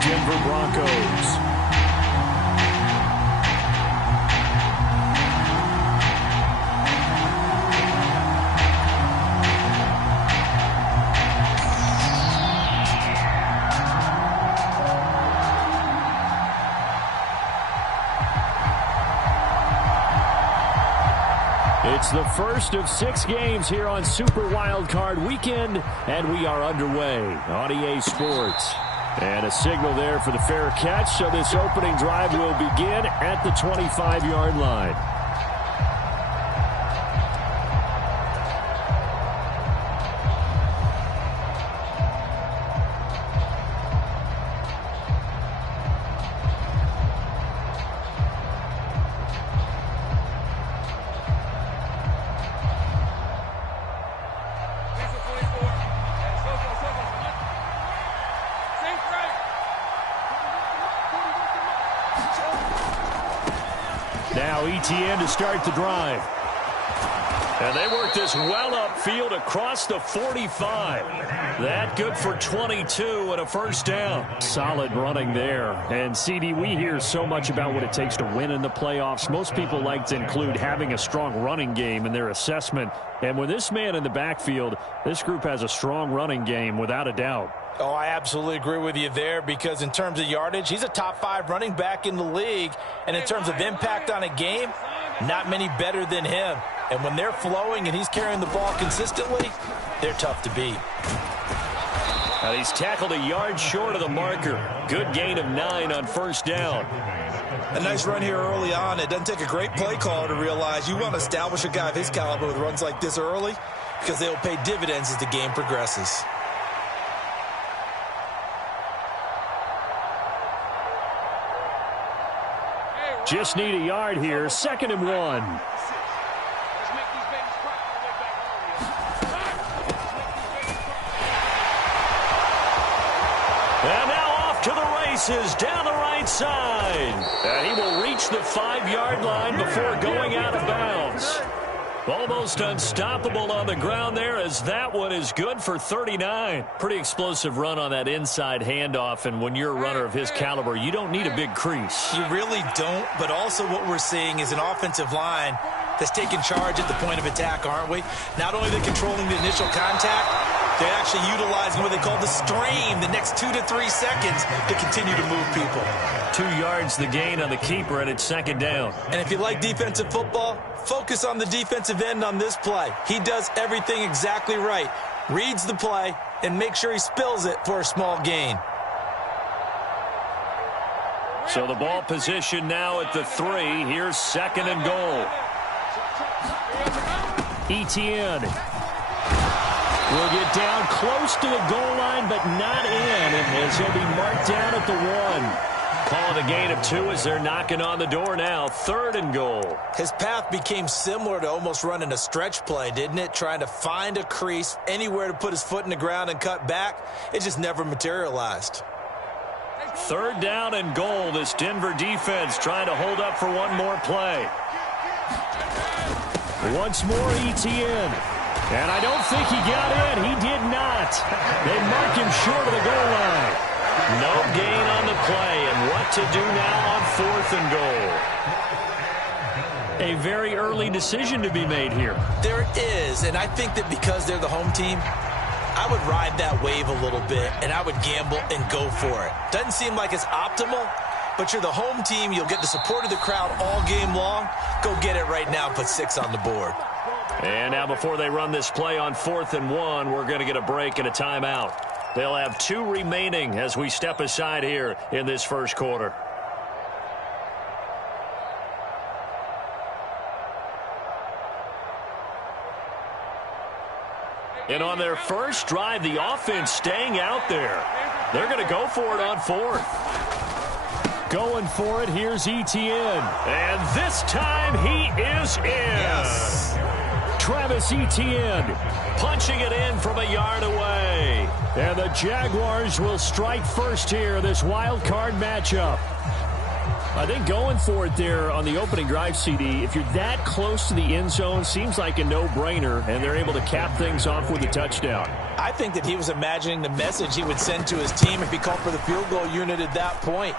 Denver Broncos. It's the first of 6 games here on Super Wildcard Weekend, and we are underway on EA Sports. And a signal there for the fair catch, so this opening drive will begin at the 25-yard line. Now ETN to start the drive. And they work this well upfield across the 45. That good for 22 and a first down. Solid running there. And CD, we hear so much about what it takes to win in the playoffs. Most people like to include having a strong running game in their assessment. And with this man in the backfield, this group has a strong running game without a doubt. Oh, I absolutely agree with you there, because in terms of yardage, he's a top 5 running back in the league. And in terms of impact on a game, not many better than him. And when they're flowing and he's carrying the ball consistently, they're tough to beat. Now he's tackled a yard short of the marker. Good gain of 9 on first down. A nice run here early on. It doesn't take a great play caller to realize you want to establish a guy of his caliber with runs like this early, because they'll pay dividends as the game progresses. Just need a yard here. 2nd and 1. And now off to the races down the right side. And he will reach the 5-yard line before going out of bounds. Almost unstoppable on the ground there, as that one is good for 39. Pretty explosive run on that inside handoff, and when you're a runner of his caliber, you don't need a big crease. You really don't, but also what we're seeing is an offensive line that's taking charge at the point of attack, aren't we? Not only are they controlling the initial contact, they're actually utilizing what they call the stream, the next 2 to 3 seconds, to continue to move people. 2 yards the gain on the keeper, and it's 2nd down. And if you like defensive football, focus on the defensive end on this play. He does everything exactly right. Reads the play and makes sure he spills it for a small gain. So the ball position now at the 3. Here's 2nd and goal. ETN will get down close to the goal line, but not in, as he'll be marked down at the 1. Calling a gain of 2 as they're knocking on the door now. 3rd and goal. His path became similar to almost running a stretch play, didn't it? Trying to find a crease, anywhere to put his foot in the ground and cut back. It just never materialized. 3rd down and goal. This Denver defense trying to hold up for one more play. Once more ETN. And I don't think he got in. He did not. They mark him short of the goal line. No gain on the play, and what to do now on 4th and goal. A very early decision to be made here. There is, and I think that because they're the home team, I would ride that wave a little bit, and I would gamble and go for it. Doesn't seem like it's optimal, but you're the home team. You'll get the support of the crowd all game long. Go get it right now. Put 6 on the board. And now before they run this play on 4th and 1, we're going to get a break and a timeout. They'll have 2 remaining as we step aside here in this first quarter. And on their first drive, the offense staying out there. They're going to go for it on 4th. Going for it, here's ETN. And this time he is in. Yes. Travis Etienne punching it in from a yard away. And the Jaguars will strike first here, this wild card matchup. I think going for it there on the opening drive, CD, if you're that close to the end zone, seems like a no-brainer, and they're able to cap things off with a touchdown. I think that he was imagining the message he would send to his team if he called for the field goal unit at that point.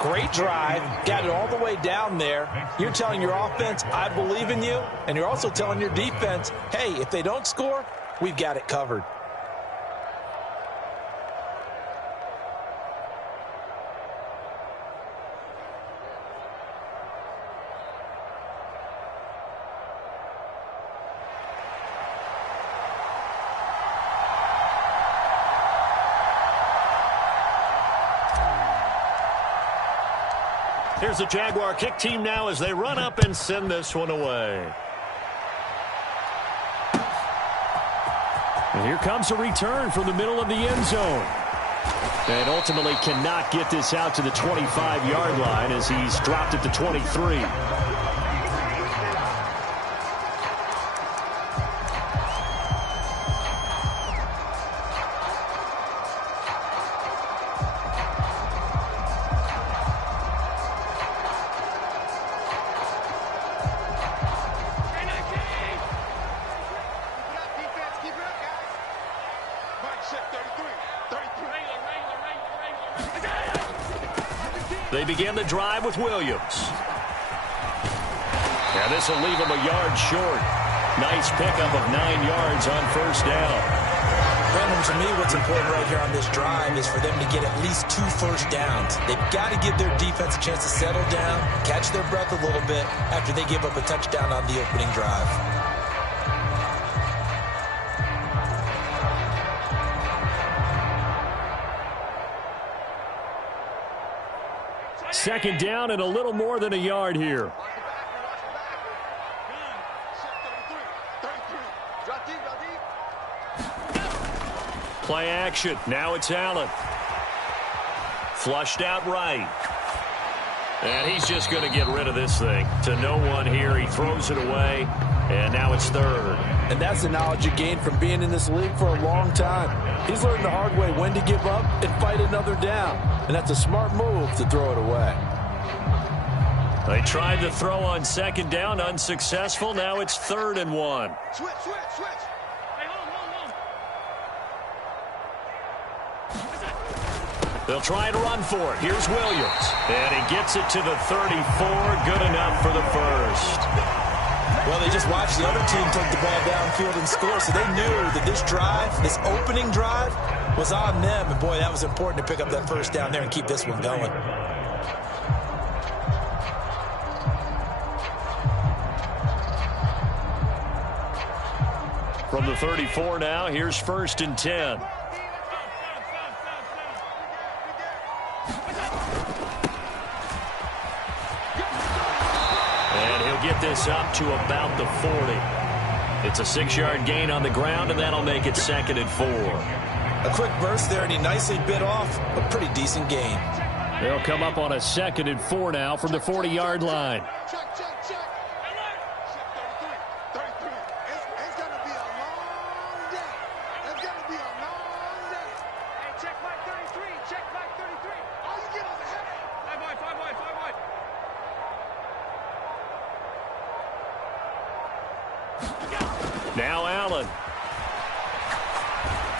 Great drive, got it all the way down there. You're telling your offense, I believe in you, and you're also telling your defense, hey, if they don't score, we've got it covered. Here's the Jaguar kick team now as they run up and send this one away. And here comes a return from the middle of the end zone. And ultimately cannot get this out to the 25-yard line as he's dropped at the 23. They begin the drive with Williams. And this will leave him a yard short. Nice pickup of 9 yards on first down. Brandon, to me, what's important right here on this drive is for them to get at least 2 first downs. They've got to give their defense a chance to settle down, catch their breath a little bit after they give up a touchdown on the opening drive. Second down and a little more than a yard here. Play action. Now it's Allen. Flushed out right. And he's just going to get rid of this thing. To no one here. He throws it away. And now it's third. And that's the knowledge you gain from being in this league for a long time. He's learned the hard way when to give up and fight another down. And that's a smart move to throw it away. They tried to throw on second down, unsuccessful. Now it's 3rd and 1. Switch. Hey, hold. They'll try to run for it. Here's Williams. And he gets it to the 34. Good enough for the first. Well, they just watched the other team take the ball downfield and score, so they knew that this drive, this opening drive, was on them. And, boy, that was important to pick up that first down there and keep this one going. From the 34 now, here's 1st and 10. And he'll get this up to about the 40. It's a 6-yard gain on the ground, and that'll make it 2nd and 4. A quick burst there, and he nicely bit off a pretty decent gain. They'll come up on a 2nd and 4 now from the 40-yard line. Check. Now Allen.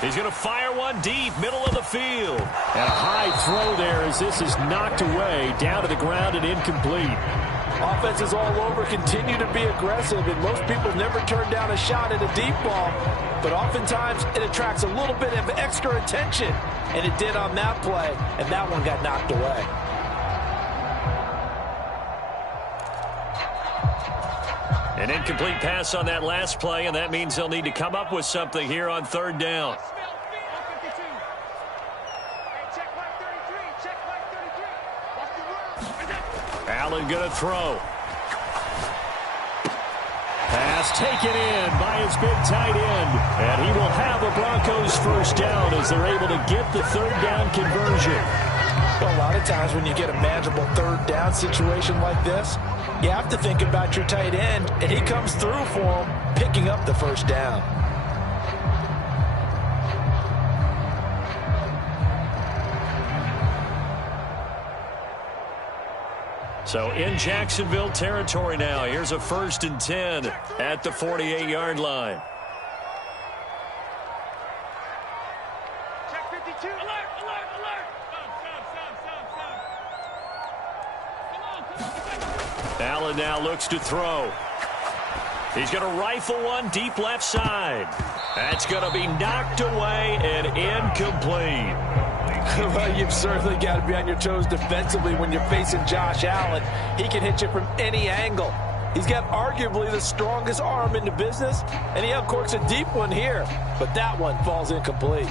He's going to fire one deep, middle of the field. And a high throw there as this is knocked away, down to the ground and incomplete. Offenses all over continue to be aggressive, and most people never turn down a shot at a deep ball. But oftentimes, it attracts a little bit of extra attention. And it did on that play, and that one got knocked away. An incomplete pass on that last play, and that means they'll need to come up with something here on 3rd down. Allen going to throw. Pass taken in by his big tight end. And he will have a Broncos first down as they're able to get the 3rd down conversion. Well, a lot of times when you get a manageable 3rd down situation like this, you have to think about your tight end, and he comes through for him, picking up the first down. So in Jacksonville territory now. Here's a 1st and 10 at the 48-yard line. Check 52. Alert, alert, alert. Come on. Allen now looks to throw. He's going to rifle one deep left side. That's going to be knocked away and incomplete. Well, you've certainly got to be on your toes defensively when you're facing Josh Allen. He can hit you from any angle. He's got arguably the strongest arm in the business, and he uncorks a deep one here. But that one falls incomplete.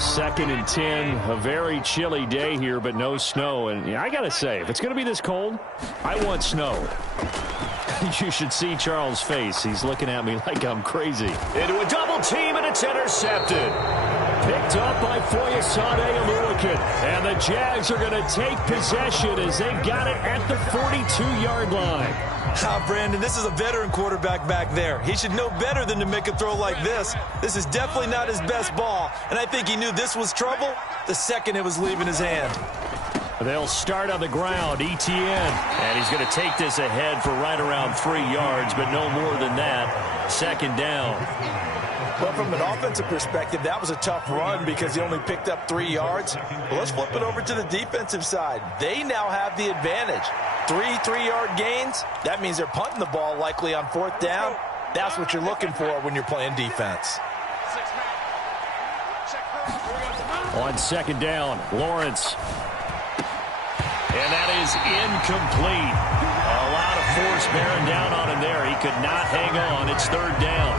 Second and 10, a very chilly day here, but no snow. And I got to say, if it's going to be this cold, I want snow. You should see Charles' face. He's looking at me like I'm crazy. Into a double team, and it's intercepted. Picked up by Foyesade Aluakin. And the Jags are going to take possession as they got it at the 42-yard line. Brandon, this is a veteran quarterback back there. He should know better than to make a throw like this. This is definitely not his best ball, and I think he knew this was trouble the second it was leaving his hand. They'll start on the ground, Etienne, and he's going to take this ahead for right around 3 yards, but no more than that. Second down. Well, from an offensive perspective, that was a tough run because he only picked up 3 yards. Well, let's flip it over to the defensive side. They now have the advantage. 3 3-yard gains. That means they're punting the ball likely on 4th down. That's what you're looking for when you're playing defense. On second down, Lawrence. And that is incomplete. A lot of force bearing down on him there. He could not hang on. It's 3rd down.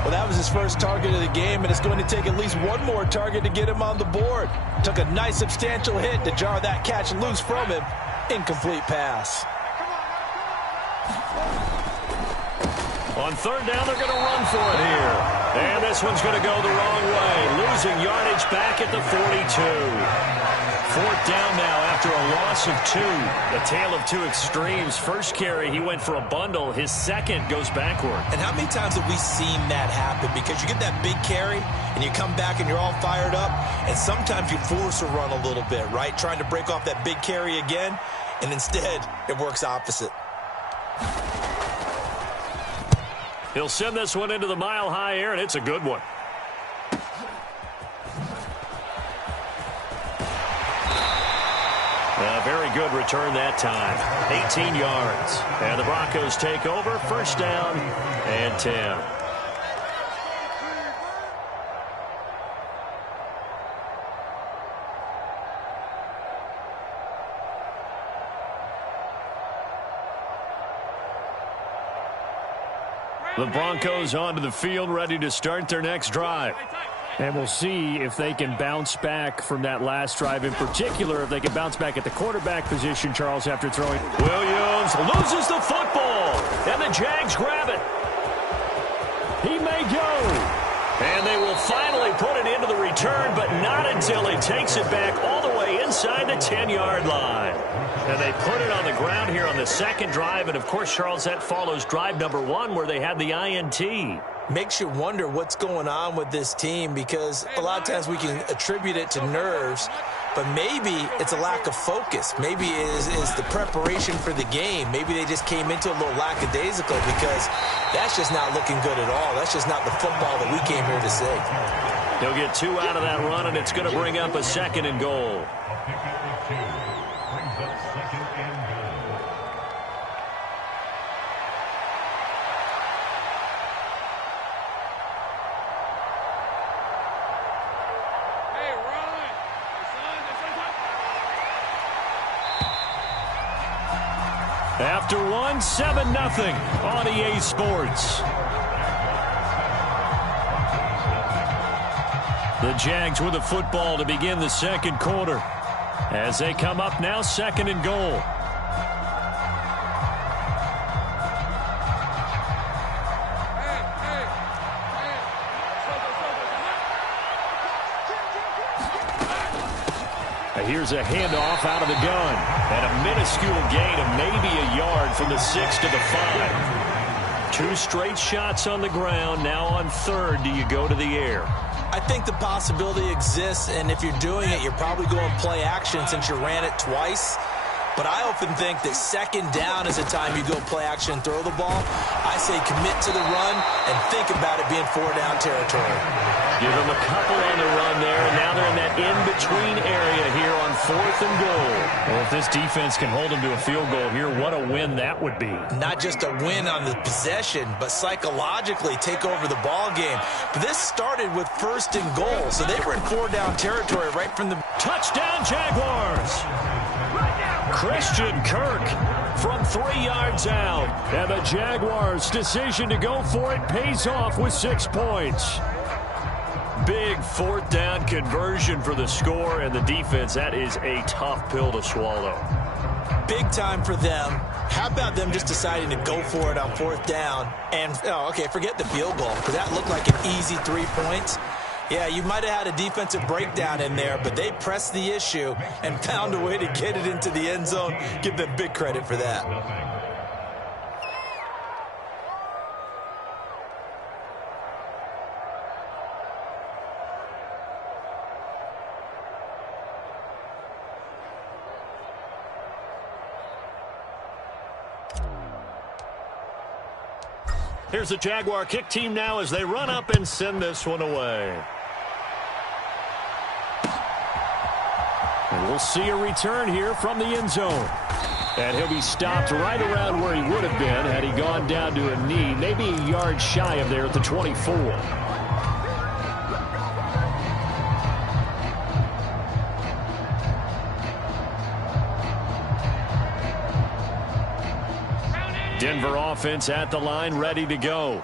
Well, that was his first target of the game, and it's going to take at least one more target to get him on the board. Took a nice substantial hit to jar that catch loose from him. Incomplete pass. On 3rd down, they're going to run for it here. And this one's going to go the wrong way. Losing yardage back at the 42. 4th down now after a loss of 2. A tale of two extremes. First carry, he went for a bundle. His second goes backward. And how many times have we seen that happen? Because you get that big carry, and you come back and you're all fired up, and sometimes you force a run a little bit, right? Trying to break off that big carry again, and instead it works opposite. He'll send this one into the mile-high air, and it's a good one. A very good return that time. 18 yards. And the Broncos take over. 1st down and 10. The Broncos onto the field, ready to start their next drive. And we'll see if they can bounce back from that last drive, in particular, if they can bounce back at the quarterback position, Charles, after throwing. Williams loses the football, and the Jags grab it. He may go. And they will finally put it into the return, but not until he takes it back all the way inside the 10-yard line. And they put it on the ground here on the second drive, and, of course, Charles, that follows drive number 1 where they had the INT. Makes you wonder what's going on with this team, because a lot of times we can attribute it to nerves, but maybe it's a lack of focus. Maybe it is the preparation for the game. Maybe they just came into a little lackadaisical, because that's just not looking good at all. That's just not the football that we came here to see. He'll get 2 out of that run, and it's going to bring up a 2nd and goal. After 1, 7-0 on EA Sports. The Jags with the football to begin the second quarter as they come up now 2nd and goal. Here's a handoff out of the gun. And a minuscule gain of maybe a yard from the 6 to the 5. 2 straight shots on the ground. Now on third, do you go to the air? I think the possibility exists, and if you're doing it, you're probably going play action since you ran it twice. But I often think that second down is the time you go play action and throw the ball. I say commit to the run and think about it being 4-down territory. Give them a couple on the run there, and now they're in that in-between area here on 4th and goal. Well, if this defense can hold them to a field goal here, what a win that would be. Not just a win on the possession, but psychologically take over the ball game. But this started with 1st and goal, so they were in 4-down territory right from the... Touchdown, Jaguars! Christian Kirk from 3 yards out. And the Jaguars' decision to go for it pays off with 6 points. Big 4th down conversion for the score, and the defense, that is a tough pill to swallow. Big time for them. How about them just deciding to go for it on 4th down? And, forget the field goal, because that looked like an easy 3 points. Yeah, you might have had a defensive breakdown in there, but they pressed the issue and found a way to get it into the end zone. Give them big credit for that. Here's the Jaguar kick team now as they run up and send this one away. And we'll see a return here from the end zone. And he'll be stopped right around where he would have been had he gone down to a knee, maybe a yard shy of there at the 24. Denver offense at the line, ready to go.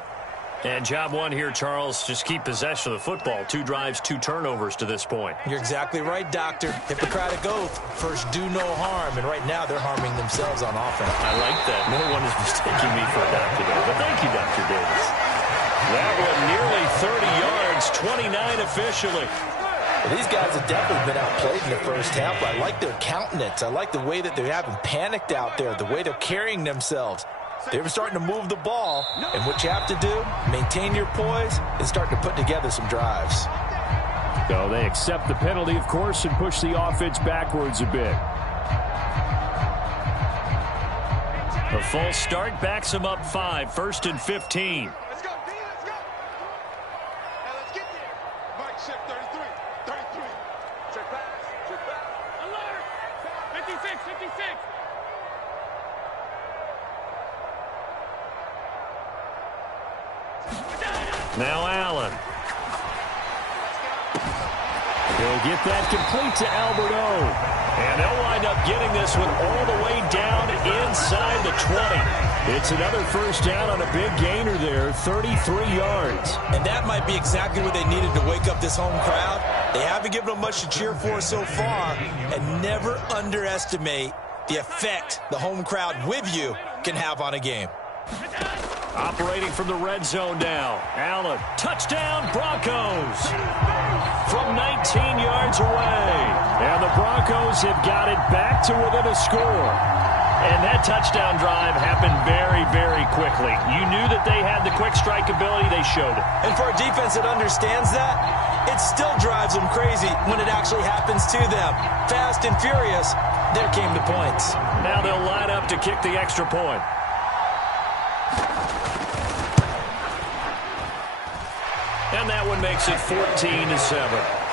And job one here, Charles, just keep possession of the football. 2 drives, 2 turnovers to this point. You're exactly right, Doctor. Hippocratic oath. First, do no harm. And right now, they're harming themselves on offense. I like that. No one is mistaking me for a doctor there. But thank you, Dr. Davis. That one nearly 30 yards, 29 officially. Well, these guys have definitely been outplayed in the first half. I like their countenance. I like the way that they haven't panicked out there, the way they're carrying themselves. They were starting to move the ball, and what you have to do, maintain your poise and start to put together some drives. So they accept the penalty, of course, and push the offense backwards a bit. A false start backs them up 5, 1st and 15. Let's go, D, let's go. Now let's get there. Mike, check 33, 33. Check pass, check pass. Alert! 56, 56. Now Allen. He'll get that complete to Alberto. And they'll wind up getting this one all the way down inside the 20. It's another 1st down on a big gainer there, 33 yards. And that might be exactly what they needed to wake up this home crowd. They haven't given them much to cheer for so far. And never underestimate the effect the home crowd with you can have on a game. Operating from the red zone now. Allen, touchdown Broncos. From 19 yards away. And the Broncos have got it back to within a score. And that touchdown drive happened very, very quickly. You knew that they had the quick strike ability. They showed it. And for a defense that understands that, it still drives them crazy when it actually happens to them. Fast and furious, there came the points. Now they'll line up to kick the extra point. And that one makes it 14-7.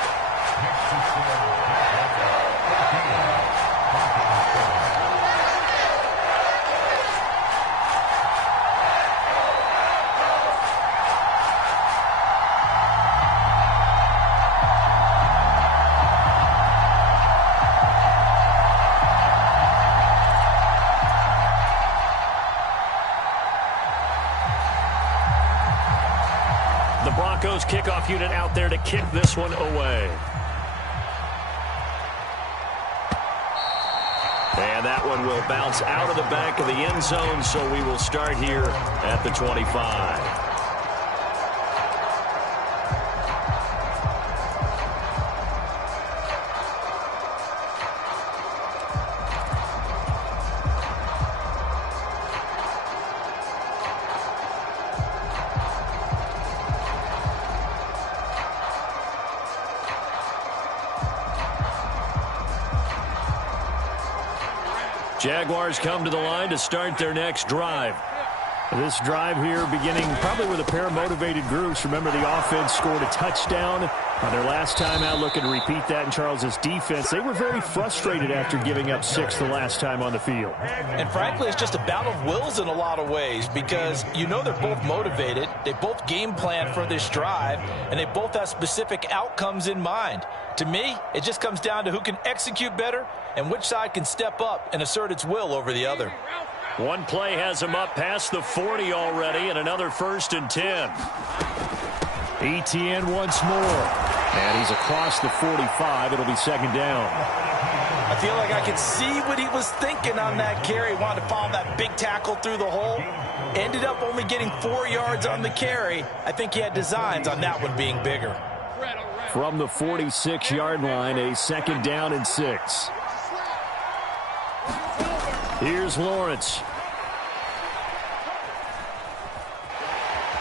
Broncos kickoff unit out there to kick this one away. And that one will bounce out of the back of the end zone, so we will start here at the 25. Jaguars come to the line to start their next drive. This drive here beginning probably with a pair of motivated groups. Remember, the offense scored a touchdown on their last time out, looking to repeat that in Charles's defense. They were very frustrated after giving up 6 the last time on the field. And frankly, it's just a battle of wills in a lot of ways because you know they're both motivated. They both game plan for this drive, and they both have specific outcomes in mind. To me, it just comes down to who can execute better and which side can step up and assert its will over the other. One play has him up past the 40 already, and another 1st and 10. Etienne once more. And he's across the 45. It'll be 2nd down. I feel like I could see what he was thinking on that carry. Wanted to follow that big tackle through the hole. Ended up only getting 4 yards on the carry. I think he had designs on that one being bigger. From the 46-yard line, a 2nd down and 6. Here's Lawrence.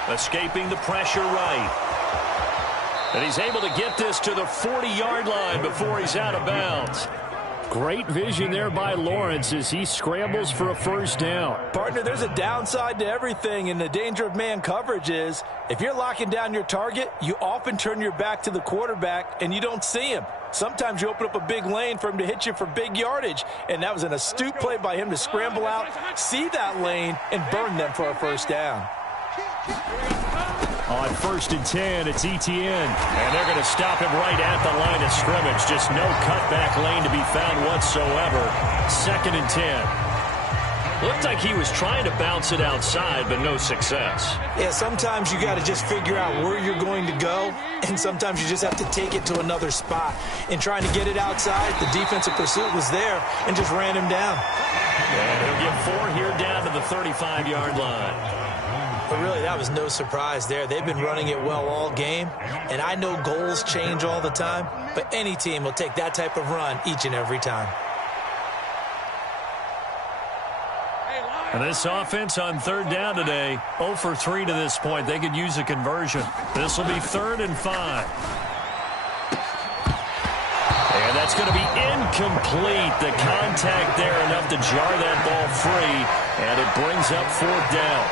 Escaping the pressure right. And he's able to get this to the 40-yard line before he's out of bounds. Great vision there by Lawrence as he scrambles for a 1st down. Partner, there's a downside to everything, and the danger of man coverage is if you're locking down your target, you often turn your back to the quarterback and you don't see him. Sometimes you open up a big lane for him to hit you for big yardage, and that was an astute play by him to scramble out, see that lane, and burn them for a 1st down. On 1st and 10, it's Etienne. And they're going to stop him right at the line of scrimmage. Just no cutback lane to be found whatsoever. 2nd and 10. Looked like he was trying to bounce it outside, but no success. Yeah, sometimes you got to just figure out where you're going to go, and sometimes you just have to take it to another spot. In trying to get it outside, the defensive pursuit was there and just ran him down. And he'll get 4 here down to the 35-yard line. But really, that was no surprise there. They've been running it well all game, and I know goals change all the time, but any team will take that type of run each and every time. And this offense on 3rd down today, 0 for 3 to this point. They could use a conversion. This will be 3rd and 5. And that's going to be incomplete. The contact there enough to jar that ball free, and it brings up 4th down.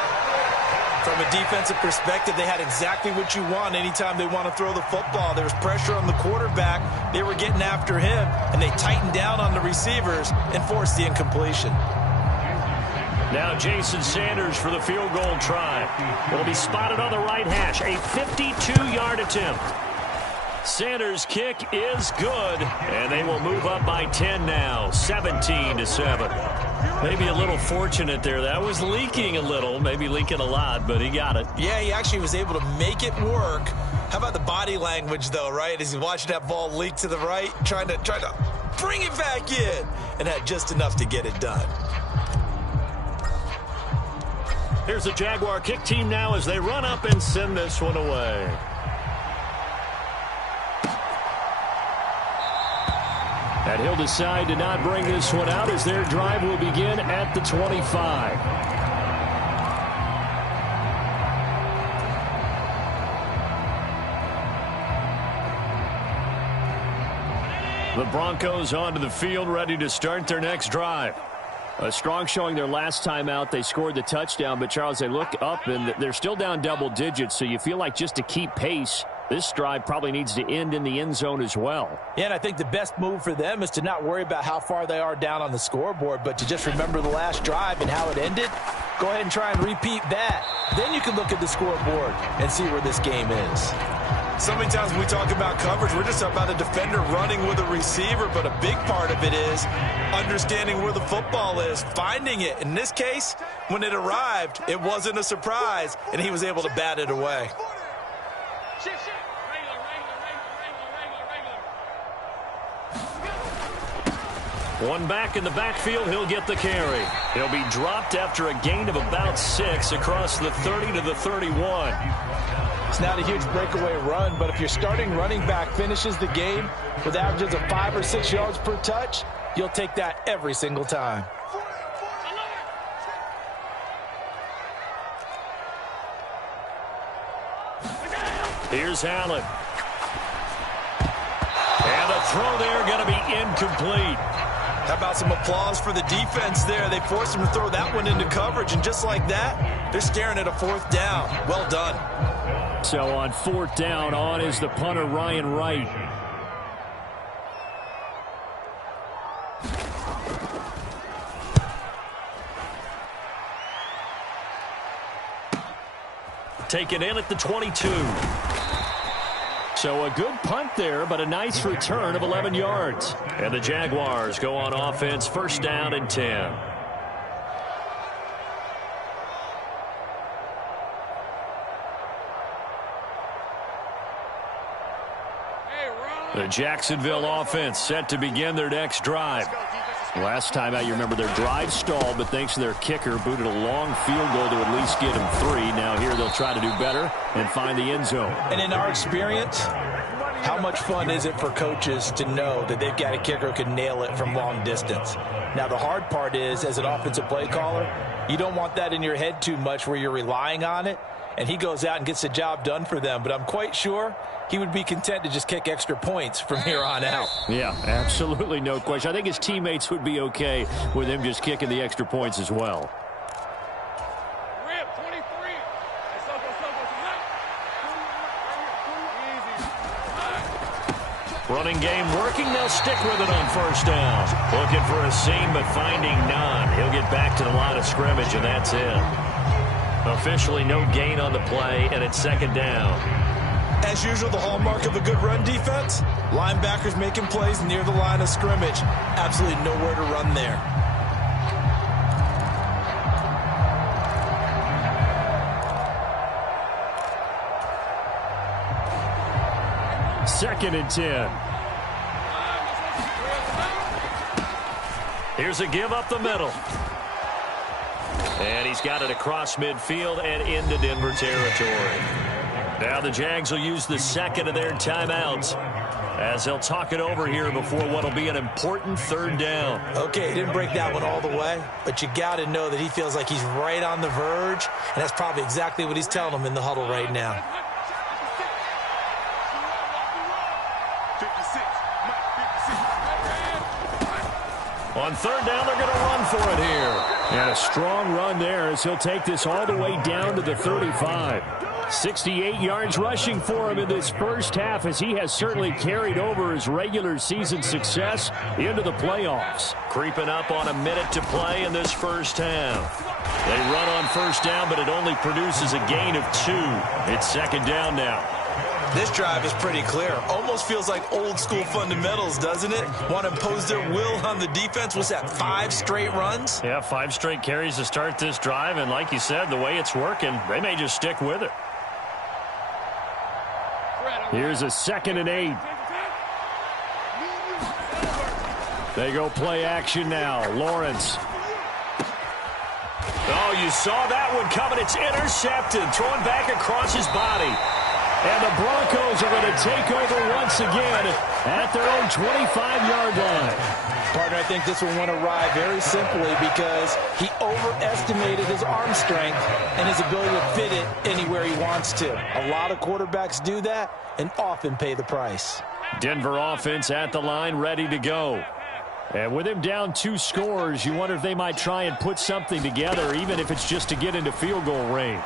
From a defensive perspective, they had exactly what you want anytime they want to throw the football. There was pressure on the quarterback. They were getting after him, and they tightened down on the receivers and forced the incompletion. Now Jason Sanders for the field goal try. Will be spotted on the right hash. A 52-yard attempt. Sanders' kick is good, and they will move up by 10 now, 17-7. Maybe a little fortunate there. That was leaking a little, maybe leaking a lot, but he got it. Yeah, he actually was able to make it work. How about the body language, though, right? As he's watching that ball leak to the right, trying to bring it back in, and had just enough to get it done. Here's the Jaguar kick team now as they run up and send this one away. And he'll decide to not bring this one out as their drive will begin at the 25. The Broncos onto the field, ready to start their next drive. A strong showing their last time out. They scored the touchdown, but, Charles, they look up, and they're still down double digits, so you feel like just to keep pace, this drive probably needs to end in the end zone as well. Yeah, and I think the best move for them is to not worry about how far they are down on the scoreboard, but to just remember the last drive and how it ended. Go ahead and try and repeat that. Then you can look at the scoreboard and see where this game is. So many times when we talk about coverage, we're just about a defender running with a receiver, but a big part of it is understanding where the football is, finding it. In this case, when it arrived, it wasn't a surprise, and he was able to bat it away. One back in the backfield, he'll get the carry. He'll be dropped after a gain of about 6 across the 30 to the 31. It's not a huge breakaway run, but if your starting running back finishes the game with averages of 5 or 6 yards per touch, you'll take that every single time. Here's Allen. And the throw there going to be incomplete. How about some applause for the defense there? They forced him to throw that one into coverage, and just like that, they're staring at a 4th down. Well done. So on 4th down, on is the punter, Ryan Wright. Taken in at the 22. So a good punt there, but a nice return of 11 yards. And the Jaguars go on offense, 1st down and 10. The Jacksonville offense set to begin their next drive. Last time out, you remember their drive stalled, but thanks to their kicker, booted a long field goal to at least get them 3. Now here they'll try to do better and find the end zone. And in our experience, how much fun is it for coaches to know that they've got a kicker who can nail it from long distance? Now, the hard part is, as an offensive play caller, you don't want that in your head too much where you're relying on it, and he goes out and gets the job done for them. But I'm quite sure he would be content to just kick extra points from here on out. Yeah, absolutely no question. I think his teammates would be okay with him just kicking the extra points as well. Running game working. They'll stick with it on 1st down. Looking for a seam, but finding none. He'll get back to the line of scrimmage, and that's it. Officially no gain on the play, and it's 2nd down. As usual, the hallmark of a good run defense, linebackers making plays near the line of scrimmage. Absolutely nowhere to run there. Second and 10. Here's a give up the middle. And he's got it across midfield and into Denver territory. Now the Jags will use the 2nd of their timeouts as they'll talk it over here before what will be an important 3rd down. Okay, he didn't break that one all the way, but you got to know that he feels like he's right on the verge, and that's probably exactly what he's telling them in the huddle right now. 56. On 3rd down, they're going to run for it here. And a strong run there as he'll take this all the way down to the 35. 68 yards rushing for him in this first half, as he has certainly carried over his regular season success into the playoffs. Creeping up on a minute to play in this first half. They run on 1st down, but it only produces a gain of 2. It's 2nd down now. This drive is pretty clear. Almost feels like old school fundamentals, doesn't it? Want to impose their will on the defense. What's that, 5 straight runs? Yeah, 5 straight carries to start this drive, and like you said, the way it's working, they may just stick with it. Here's a 2nd and 8. They go play action now. Lawrence. Oh, you saw that one coming. It's intercepted. Thrown back across his body. And the Broncos are going to take over once again at their own 25-yard line. Partner, I think this one went awry very simply because he overestimated his arm strength and his ability to fit it anywhere he wants to. A lot of quarterbacks do that and often pay the price. Denver offense at the line, ready to go. And with him down 2 scores, you wonder if they might try and put something together, even if it's just to get into field goal range.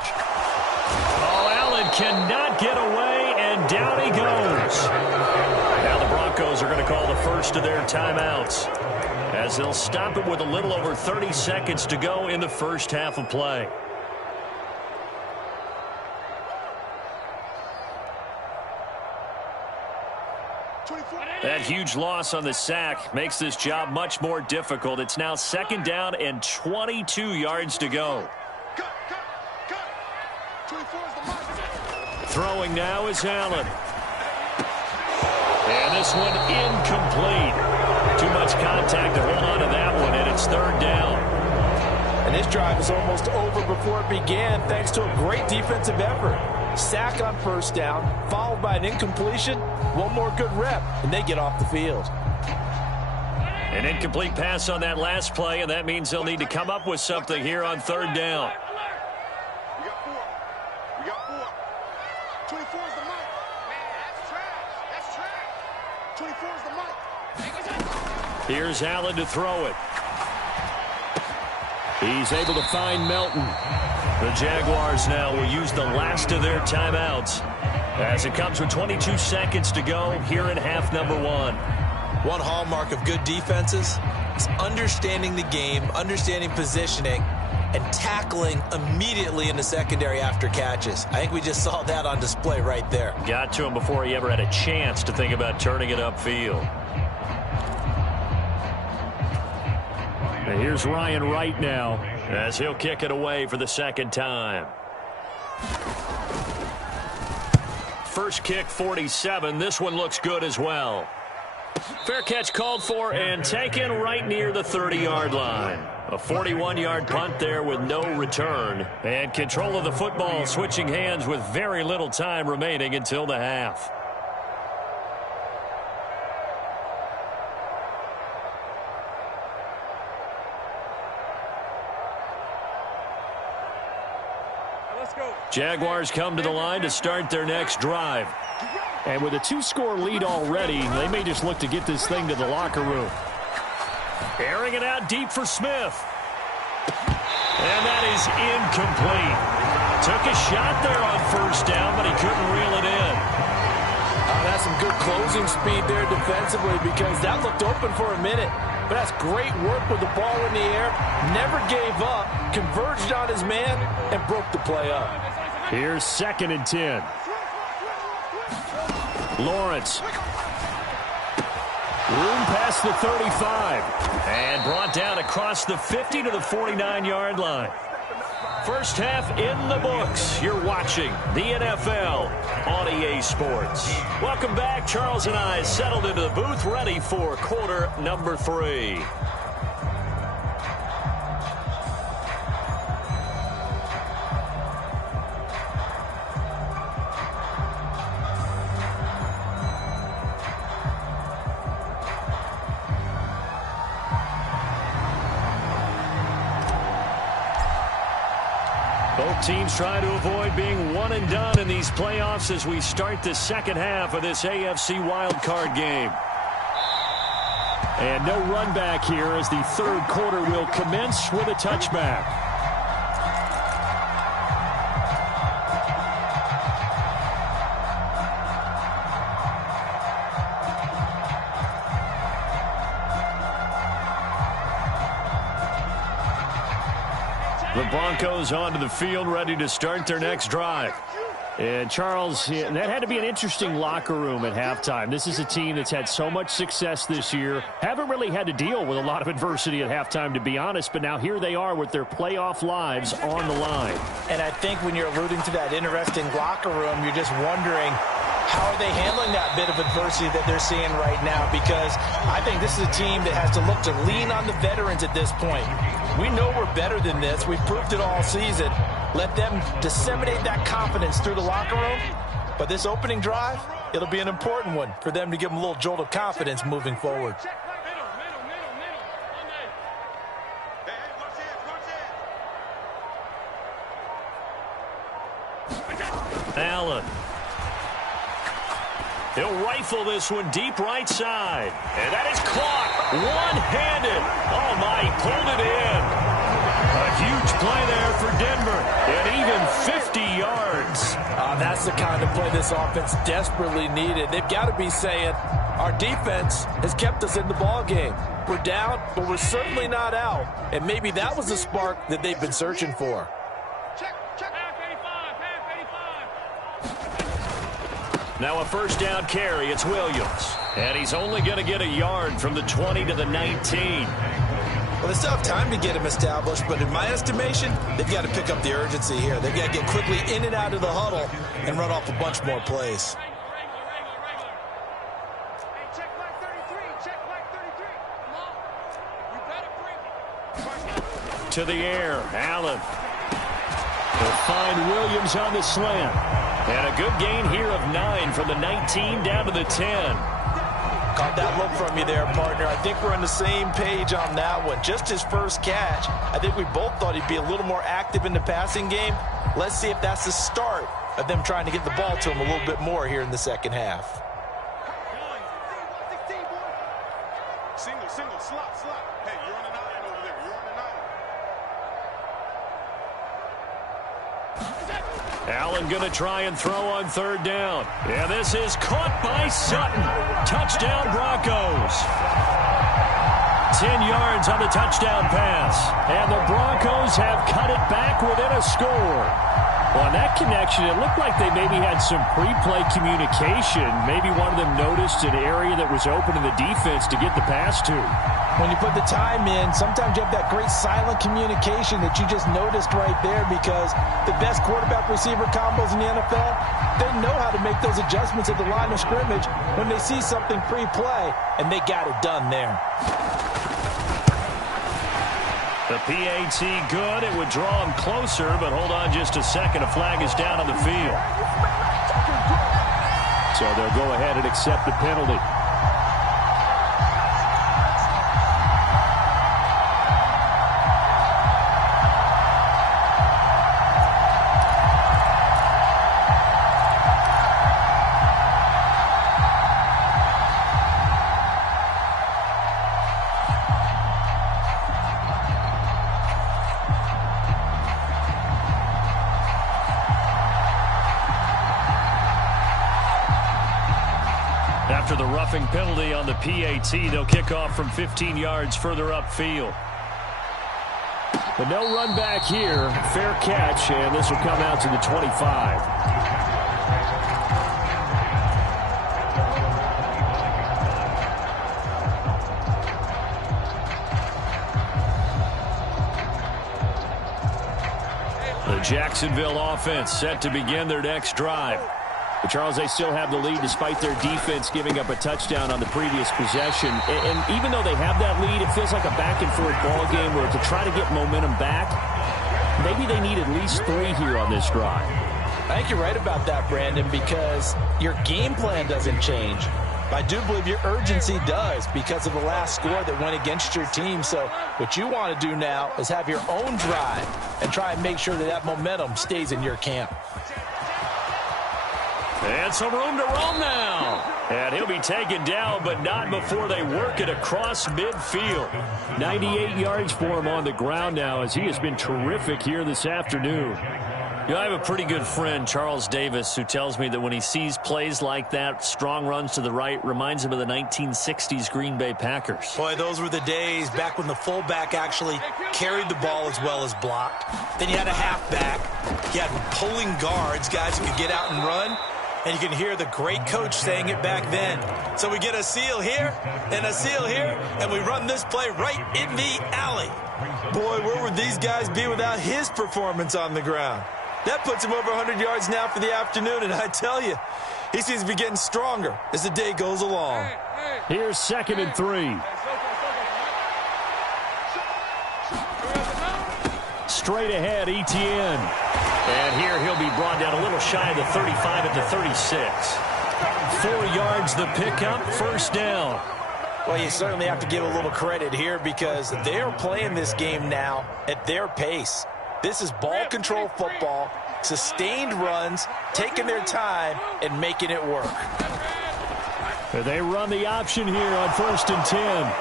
Oh, Allen cannot get away, and down he goes. Now the Broncos are going to call the first of their timeouts, as they'll stop it with a little over 30 seconds to go in the first half of play. That huge loss on the sack makes this job much more difficult. It's now 2nd down and 22 yards to go. Throwing now is Allen. And this one incomplete. Too much contact to hold on to that one, and it's 3rd down. And this drive is almost over before it began thanks to a great defensive effort. Sack on 1st down, followed by an incompletion. One more good rep, and they get off the field. An incomplete pass on that last play, and that means they'll need to come up with something here on 3rd down. We got 4. We got 4. 24 is the mic. Man, that's trash. That's trash. 24 is the mic. Here's Allen to throw it. He's able to find Melton. The Jaguars now will use the last of their timeouts as it comes with 22 seconds to go here in half number one. One hallmark of good defenses is understanding the game, understanding positioning, and tackling immediately in the secondary after catches. I think we just saw that on display right there. Got to him before he ever had a chance to think about turning it upfield. And here's Ryan Wright now as he'll kick it away for the second time. First kick, 47. This one looks good as well. Fair catch called for and taken right near the 30-yard line. A 41-yard punt there with no return. And control of the football switching hands with very little time remaining until the half. Jaguars come to the line to start their next drive. And with a 2-score lead already, they may just look to get this thing to the locker room. Airing it out deep for Smith. And that is incomplete. Took a shot there on first down, but he couldn't reel it in. That's some good closing speed there defensively because that looked open for a minute. But that's great work with the ball in the air. Never gave up, converged on his man, and broke the play up. Here's 2nd and 10. Lawrence. Room past the 35. And brought down across the 50 to the 49-yard line. First half in the books. You're watching the NFL on EA Sports. Welcome back. Charles and I settled into the booth, ready for quarter number 3. Both teams try to avoid being one and done in these playoffs as we start the second half of this AFC wildcard game. And no run back here as the third quarter will commence with a touchback. The Broncos onto the field, ready to start their next drive. And, Charles, that had to be an interesting locker room at halftime. This is a team that's had so much success this year. Haven't really had to deal with a lot of adversity at halftime, to be honest. But now here they are with their playoff lives on the line. And I think when you're alluding to that interesting locker room, you're just wondering, how are they handling that bit of adversity that they're seeing right now? Because I think this is a team that has to look to lean on the veterans at this point. We know we're better than this. We've proved it all season. Let them disseminate that confidence through the locker room. But this opening drive, it'll be an important one for them to give them a little jolt of confidence moving forward. Allen. He'll rifle this one deep right side. And that is caught one-handed. Oh, my, he pulled it in. A huge play there for Denver. And even 50 yards. That's the kind of play this offense desperately needed. They've got to be saying, our defense has kept us in the ball game. We're down, but we're certainly not out. And maybe that was the spark that they've been searching for. Now a first down carry. It's Williams. And he's only going to get a yard from the 20 to the 19. Well, they still have time to get him established, but in my estimation, they've got to pick up the urgency here. They've got to get quickly in and out of the huddle and run off a bunch more plays. To the air, Allen. They'll find Williams on the slant. And a good gain here of 9 from the 19 down to the 10. Caught that look from you there, partner. I think we're on the same page on that one. Just his first catch. I think we both thought he'd be a little more active in the passing game. Let's see if that's the start of them trying to get the ball to him a little bit more here in the second half. Single, slot. Hey, you're on an island over there. You're on an island. Allen going to try and throw on third down. Yeah, this is caught by Sutton. Touchdown Broncos. 10 yards on the touchdown pass. And the Broncos have cut it back within a score. On that connection, it looked like they maybe had some pre-play communication. Maybe one of them noticed an area that was open in the defense to get the pass to. When you put the time in, sometimes you have that great silent communication that you just noticed right there, because the best quarterback-receiver combos in the NFL, they know how to make those adjustments at the line of scrimmage when they see something pre-play, and they got it done there. The PAT good. It would draw him closer, but hold on just a second. A flag is down on the field. So they'll go ahead and accept the penalty. After the roughing penalty on the PAT, they'll kick off from 15 yards further upfield. But no run back here. Fair catch, and this will come out to the 25. The Jacksonville offense set to begin their next drive. But Charles, they still have the lead despite their defense giving up a touchdown on the previous possession. And even though they have that lead, it feels like a back-and-forth ball game where to try to get momentum back, maybe they need at least 3 here on this drive. I think you're right about that, Brandon, because your game plan doesn't change. I do believe your urgency does because of the last score that went against your team. So what you want to do now is have your own drive and try and make sure that that momentum stays in your camp. And some room to roam now. And he'll be taken down, but not before they work it across midfield. 98 yards for him on the ground now, as he has been terrific here this afternoon. You know, I have a pretty good friend, Charles Davis, who tells me that when he sees plays like that, strong runs to the right, reminds him of the 1960s Green Bay Packers. Boy, those were the days back when the fullback actually carried the ball as well as blocked. Then you had a halfback. You had pulling guards, guys who could get out and run. And you can hear the great coach saying it back then. So we get a seal here and a seal here, and we run this play right in the alley. Boy, where would these guys be without his performance on the ground? That puts him over 100 yards now for the afternoon, and I tell you, he seems to be getting stronger as the day goes along. Here's 2nd and 3. Straight ahead, Etienne. And here he'll be brought down a little shy of the 35 at the 36. 4 yards the pickup, first down. Well, you certainly have to give a little credit here because they're playing this game now at their pace. This is ball control football, sustained runs, taking their time, and making it work. They run the option here on 1st and 10.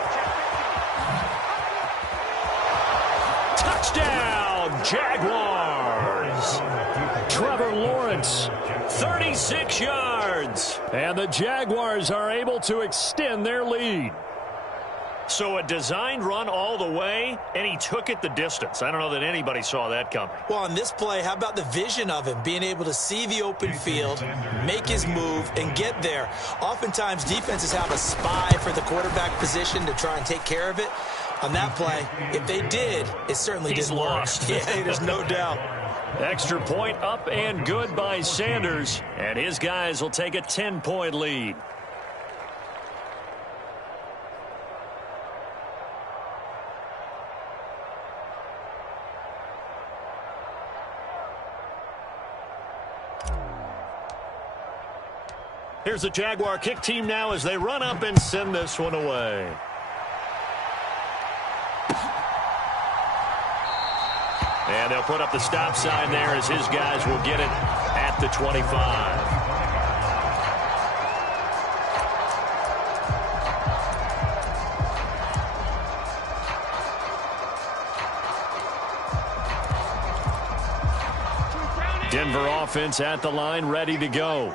Touchdown, Jaguars! Trevor Lawrence, 36 yards. And the Jaguars are able to extend their lead. So a designed run all the way, and he took it the distance. I don't know that anybody saw that coming. Well, on this play, how about the vision of him, being able to see the open field, make his move, and get there. Oftentimes, defenses have a spy for the quarterback position to try and take care of it. On that play, if they did, it certainly didn't work. Lost. Yeah, there's no doubt. Extra point up and good by Sanders, and his guys will take a 10-point lead. Here's the Jaguar kick team now as they run up and send this one away. And they'll put up the stop sign there as his guys will get it at the 25. Denver offense at the line, ready to go.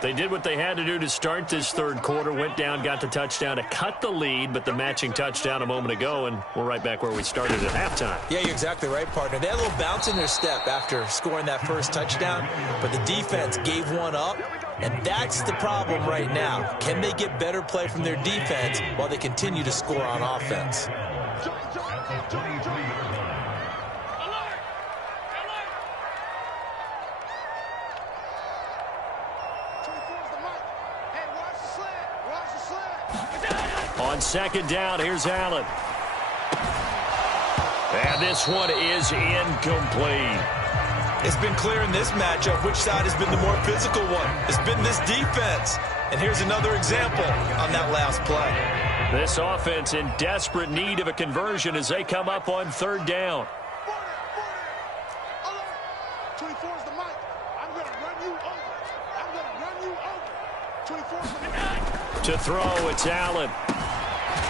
They did what they had to do to start this third quarter, went down, got the touchdown to cut the lead, but the matching touchdown a moment ago, and we're right back where we started at halftime. Yeah, you're exactly right, partner. They had a little bounce in their step after scoring that first touchdown, but the defense gave one up, and that's the problem right now. Can they get better play from their defense while they continue to score on offense? On second down, here's Allen. And this one is incomplete. It's been clear in this matchup which side has been the more physical one. It's been this defense. And here's another example on that last play. This offense in desperate need of a conversion as they come up on third down. 24 is the mic. I'm going to run you over. I'm going to run you over. 24 is the mic. To throw, it's Allen.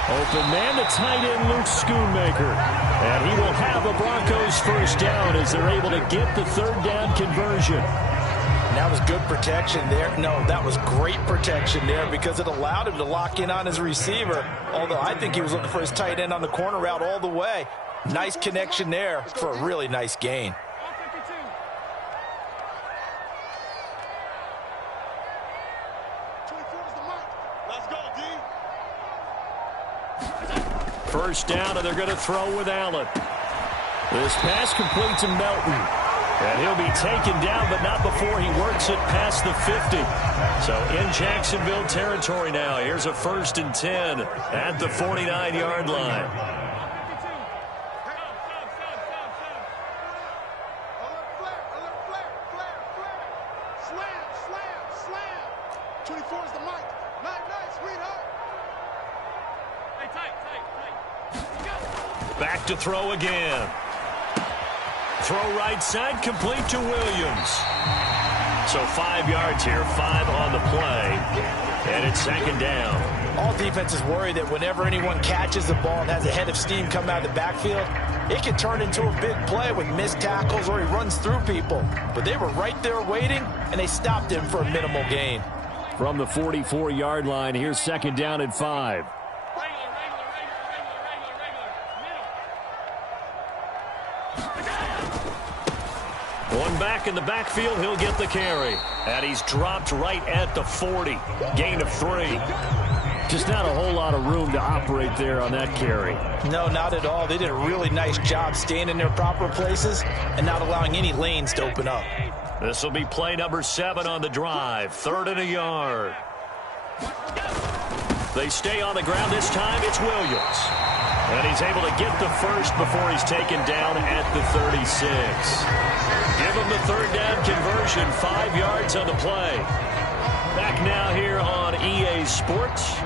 Open man, the tight end, Luke Schoonmaker. And he will have a Broncos first down as they're able to get the third down conversion. And that was good protection there. No, that was great protection there because it allowed him to lock in on his receiver. Although I think he was looking for his tight end on the corner route all the way. Nice connection there for a really nice gain. First down, and they're going to throw with Allen. This pass complete to Melton. And he'll be taken down, but not before he works it past the 50. So in Jacksonville territory now. Here's a 1st and 10 at the 49-yard line. Back to throw again. Throw right side, complete to Williams. So 5 yards here, 5 on the play, and it's second down. All defenses worry that whenever anyone catches the ball and has a head of steam come out of the backfield, it can turn into a big play with missed tackles or he runs through people. But they were right there waiting, and they stopped him for a minimal gain. From the 44-yard line, here's second down and 5. One back in the backfield, he'll get the carry. And he's dropped right at the 40. Gain of 3. Just not a whole lot of room to operate there on that carry. No, not at all. They did a really nice job staying in their proper places and not allowing any lanes to open up. This will be play number 7 on the drive. 3rd and a yard. They stay on the ground this time. It's Williams. And he's able to get the first before he's taken down at the 36. Give him the third down conversion, 5 yards on the play. Back now here on EA Sports.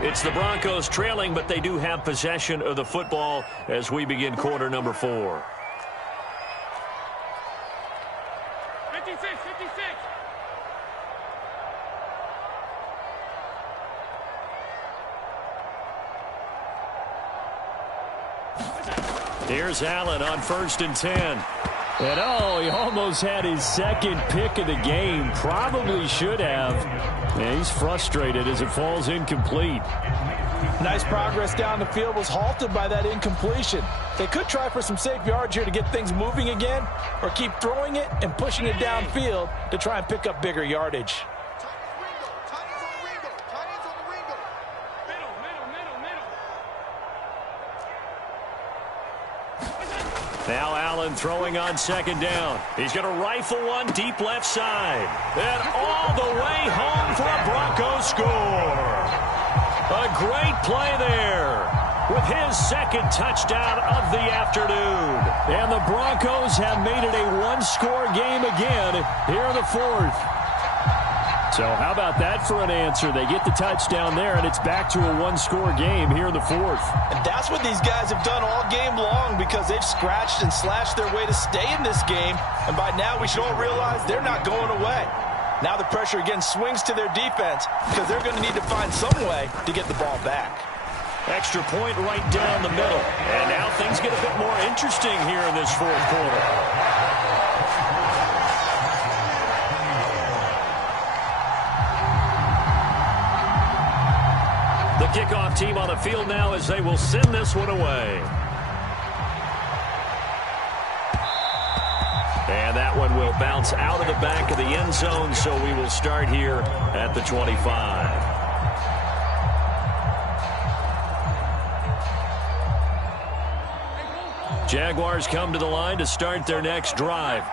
It's the Broncos trailing, but they do have possession of the football as we begin quarter number 4. 56, 56. Here's Allen on 1st and 10. And oh, he almost had his second pick of the game. Probably should have. And he's frustrated as it falls incomplete. Nice progress down the field was halted by that incompletion. They could try for some safe yards here to get things moving again, or keep throwing it and pushing it downfield to try and pick up bigger yardage. Now Allen throwing on second down. He's going to rifle one deep left side. And all the way home for a Broncos score. A great play there with his second touchdown of the afternoon. And the Broncos have made it a one-score game again here in the 4th. So how about that for an answer? They get the touchdown there, and it's back to a one-score game here in the 4th. And that's what these guys have done all game long because they've scratched and slashed their way to stay in this game. And by now we should all realize they're not going away. Now the pressure again swings to their defense because they're going to need to find some way to get the ball back. Extra point right down the middle. And now things get a bit more interesting here in this 4th quarter. The kickoff team on the field now as they will send this one away. And that one will bounce out of the back of the end zone, so we will start here at the 25. Jaguars come to the line to start their next drive.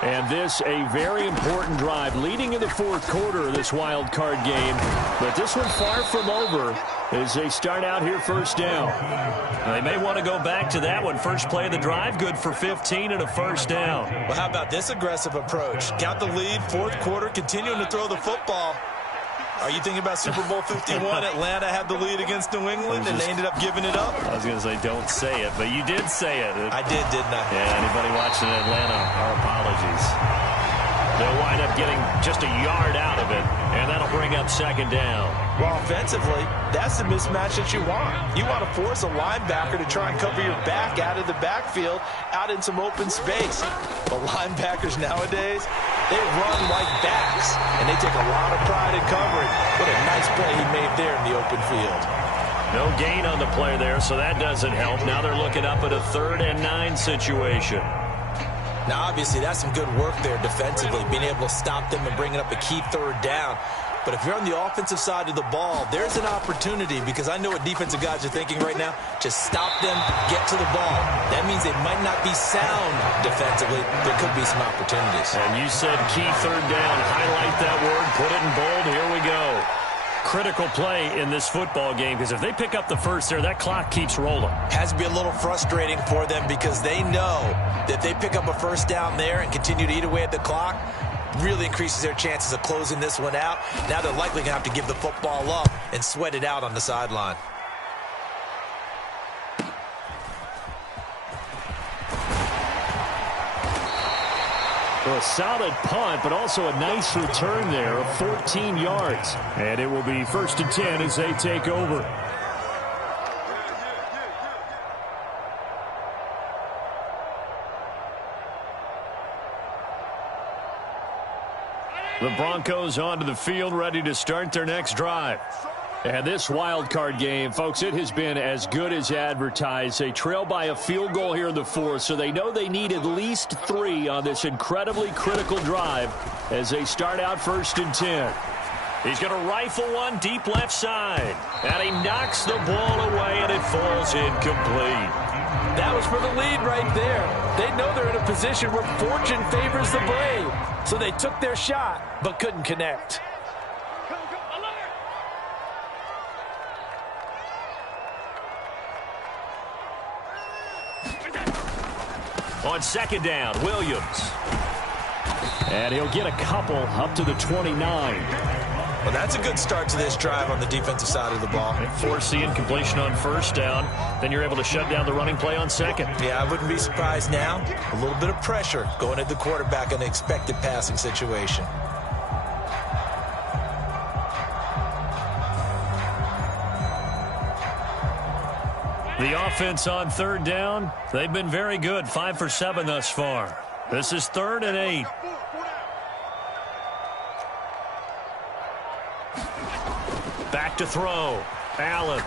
And this a very important drive leading in the fourth quarter of this wild card game. But this one far from over as they start out here first down. They may want to go back to that one. First play of the drive, good for 15 and a first down. Well, how about this aggressive approach? Count the lead, fourth quarter, continuing to throw the football. Are you thinking about Super Bowl 51? Atlanta had the lead against New England, and they ended up giving it up? I was going to say, don't say it, but you did say it. I did, didn't I? Yeah, anybody watching Atlanta, our apologies. They'll wind up getting just a yard out of it, and that'll bring up second down. Well, offensively, that's the mismatch that you want. You want to force a linebacker to try and cover your back out of the backfield, out in some open space. But linebackers nowadays, they run like backs, and they take a lot of pride in covering. What a nice play he made there in the open field. No gain on the play there, so that doesn't help. Now they're looking up at a 3rd and 9 situation. Now, obviously, that's some good work there defensively, being able to stop them and bringing up a key 3rd down. But if you're on the offensive side of the ball, there's an opportunity, because I know what defensive guys are thinking right now. Just stop them, get to the ball. That means they might not be sound defensively. There could be some opportunities. And you said key 3rd down. Highlight that word, put it in bold. Here we go. Critical play in this football game, because if they pick up the first there, that clock keeps rolling. Has to be a little frustrating for them, because they know that if they pick up a first down there and continue to eat away at the clock, really increases their chances of closing this one out. Now they're likely going to have to give the football up and sweat it out on the sideline. A solid punt, but also a nice return there of 14 yards. And it will be 1st and 10 as they take over. The Broncos onto the field, ready to start their next drive. And this wild card game, folks, it has been as good as advertised. They trail by a field goal here in the 4th, so they know they need at least 3 on this incredibly critical drive as they start out 1st and 10. He's going to rifle one deep left side, and he knocks the ball away, and it falls incomplete. That was for the lead right there. They know they're in a position where fortune favors the brave, so they took their shot but couldn't connect. On 2nd down, Williams. And he'll get a couple up to the 29. Well, that's a good start to this drive on the defensive side of the ball. Force the incompletion on 1st down. Then you're able to shut down the running play on 2nd. Yeah, I wouldn't be surprised now. A little bit of pressure going at the quarterback in an expected passing situation. The offense on 3rd down, they've been very good. 5 for 7 thus far. This is 3rd and 8. Back to throw. Allen.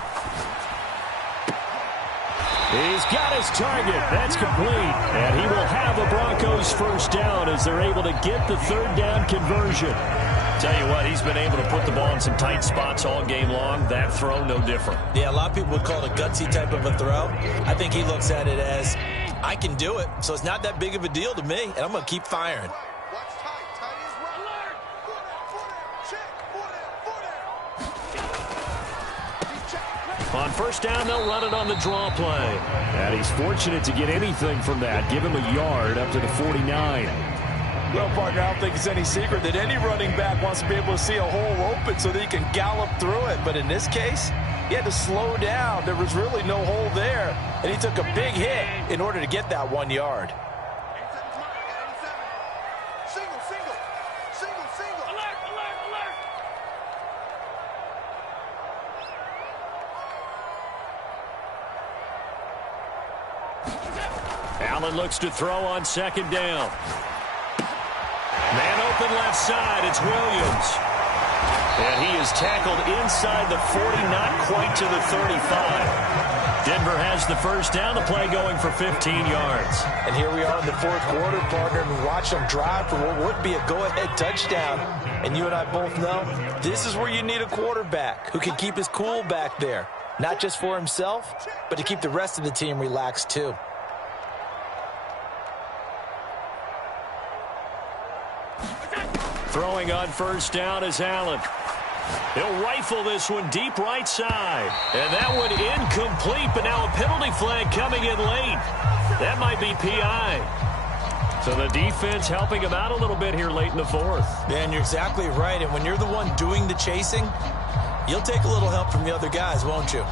He's got his target. That's complete. And he will have a Broncos 1st down as they're able to get the 3rd down conversion. Tell you what, he's been able to put the ball in some tight spots all game long. That throw, no different. Yeah, a lot of people would call it a gutsy type of a throw. I think he looks at it as, I can do it, so it's not that big of a deal to me, and I'm going to keep firing. On 1st down, they'll run it on the draw play. And he's fortunate to get anything from that. Give him a yard up to the 49. Well, partner, I don't think it's any secret that any running back wants to be able to see a hole open so that he can gallop through it. But in this case, he had to slow down. There was really no hole there, and he took a big hit in order to get that 1 yard. Allen looks to throw on 2nd down. Man open left side. It's Williams. And he is tackled inside the 40, not quite to the 35. Denver has the first down, the play going for 15 yards. And here we are in the fourth quarter, partner, and watch them drive for what would be a go-ahead touchdown. And you and I both know this is where you need a quarterback who can keep his cool back there, not just for himself, but to keep the rest of the team relaxed too. Throwing on first down is Allen. He'll rifle this one deep right side. And that one incomplete, but now a penalty flag coming in late. That might be PI. So the defense helping him out a little bit here late in the fourth. Man, you're exactly right. And when you're the one doing the chasing, you'll take a little help from the other guys, won't you?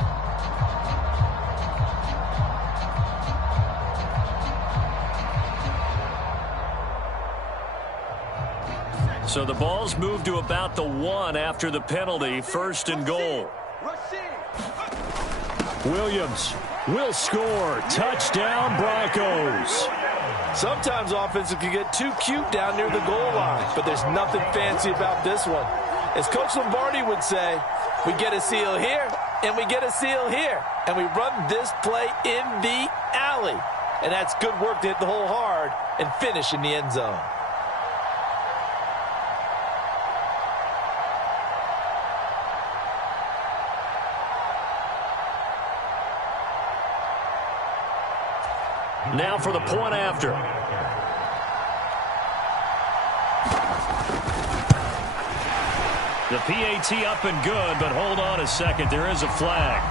So the ball's moved to about the 1 after the penalty. First and goal. Williams will score. Touchdown, Broncos. Sometimes offenses can get too cute down near the goal line, but there's nothing fancy about this one. As Coach Lombardi would say, we get a seal here, and we get a seal here, and we run this play in the alley. And that's good work to hit the hole hard and finish in the end zone. Now for the point after. The PAT up and good, but hold on a second. There is a flag.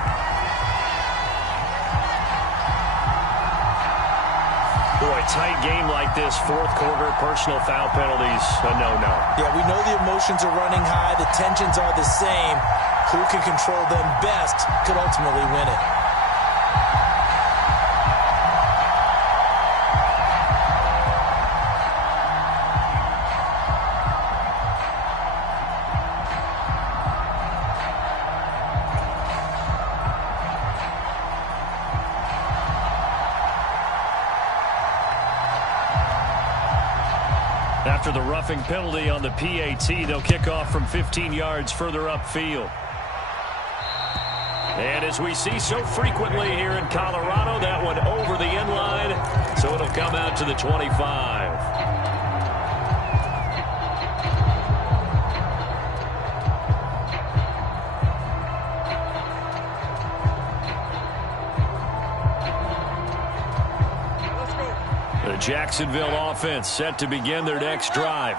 Boy, tight game like this, fourth quarter, personal foul penalties, a no-no. Yeah, we know the emotions are running high. The tensions are the same. Who can control them best could ultimately win it. After the roughing penalty on the PAT, they'll kick off from 15 yards further upfield. And as we see so frequently here in Colorado, that one over the end line, so it'll come out to the 25. The Jacksonville offense set to begin their next drive.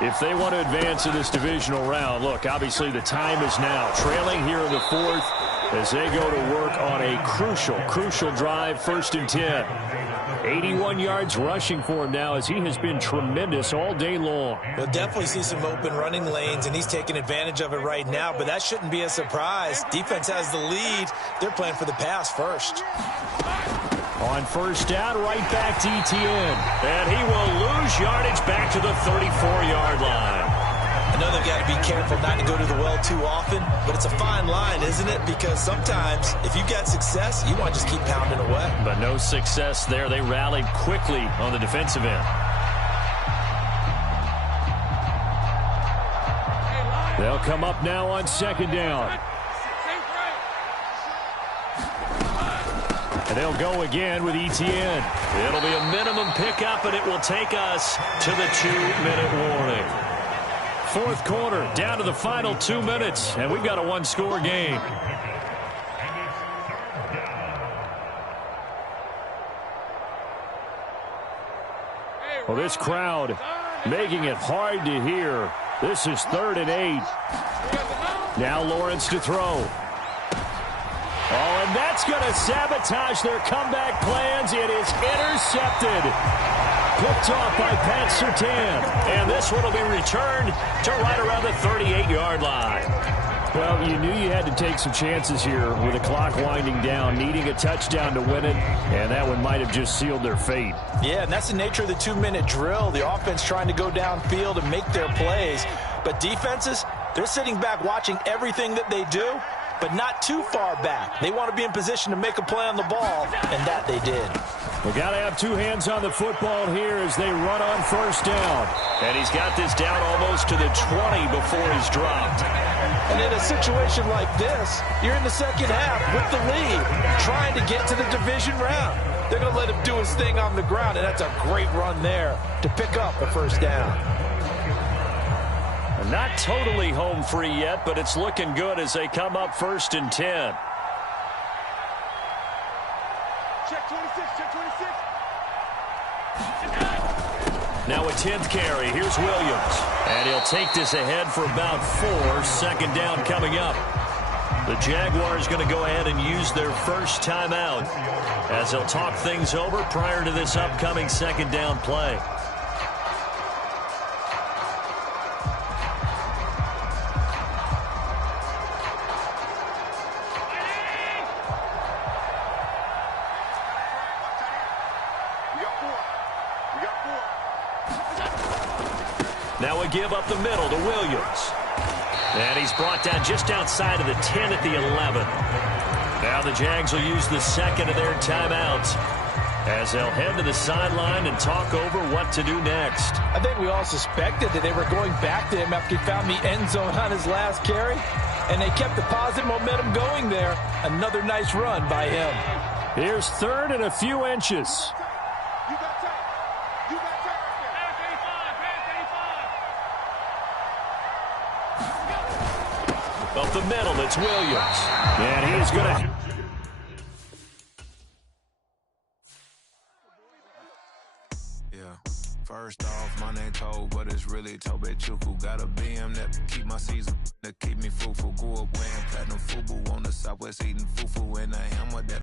If they want to advance in this divisional round, look, obviously the time is now. Trailing here in the fourth as they go to work on a crucial drive, 1st and 10. 81 yards rushing for him now as he has been tremendous all day long. We'll definitely see some open running lanes, and he's taking advantage of it right now, but that shouldn't be a surprise. Defense has the lead. They're playing for the pass first. On first down, right back to Etienne. And he will lose yardage back to the 34-yard line. I know they've got to be careful not to go to the well too often, but it's a fine line, isn't it? Because sometimes, if you've got success, you want to just keep pounding away. But no success there. They rallied quickly on the defensive end. They'll come up now on second down. And they'll go again with Etienne. It'll be a minimum pickup, and it will take us to the 2-minute warning. Fourth quarter, down to the final 2 minutes, and we've got a one-score game. Well, this crowd making it hard to hear. This is 3rd and 8. Now Lawrence to throw. Oh, and that's going to sabotage their comeback plans. It is intercepted. Picked off by Pat Surtain. And this one will be returned to right around the 38-yard line. Well, you knew you had to take some chances here with the clock winding down, needing a touchdown to win it, and that one might have just sealed their fate. Yeah, and that's the nature of the 2-minute drill. The offense trying to go downfield and make their plays. But defenses, they're sitting back watching everything that they do, but not too far back. They want to be in position to make a play on the ball, and that they did. We got to have two hands on the football here as they run on first down. And he's got this down almost to the 20 before he's dropped. And in a situation like this, you're in the second half with the lead, trying to get to the division round. They're going to let him do his thing on the ground, and that's a great run there to pick up the first down. Not totally home free yet, but it's looking good as they come up 1st and 10. Check 26, check 26. Now a 10th carry. Here's Williams. And he'll take this ahead for about 4. 2nd down coming up. The Jaguars going to go ahead and use their first timeout as they'll talk things over prior to this upcoming 2nd down play. Now a give up the middle to Williams. And he's brought down just outside of the 10 at the 11. Now the Jags will use the second of their timeouts as they'll head to the sideline and talk over what to do next. I think we all suspected that they were going back to him after he found the end zone on his last carry. And they kept the positive momentum going there. Another nice run by him. Here's 3rd and a few inches. You got time. You got time. Up the middle, it's Williams. And he's going to... First off, my name Toad, but it's really Tobe Chuku. Got a BM that keep my season, that keep me fruitful. Grew up wearing platinum FUBU on the Southwest, eating fufu, and I am what that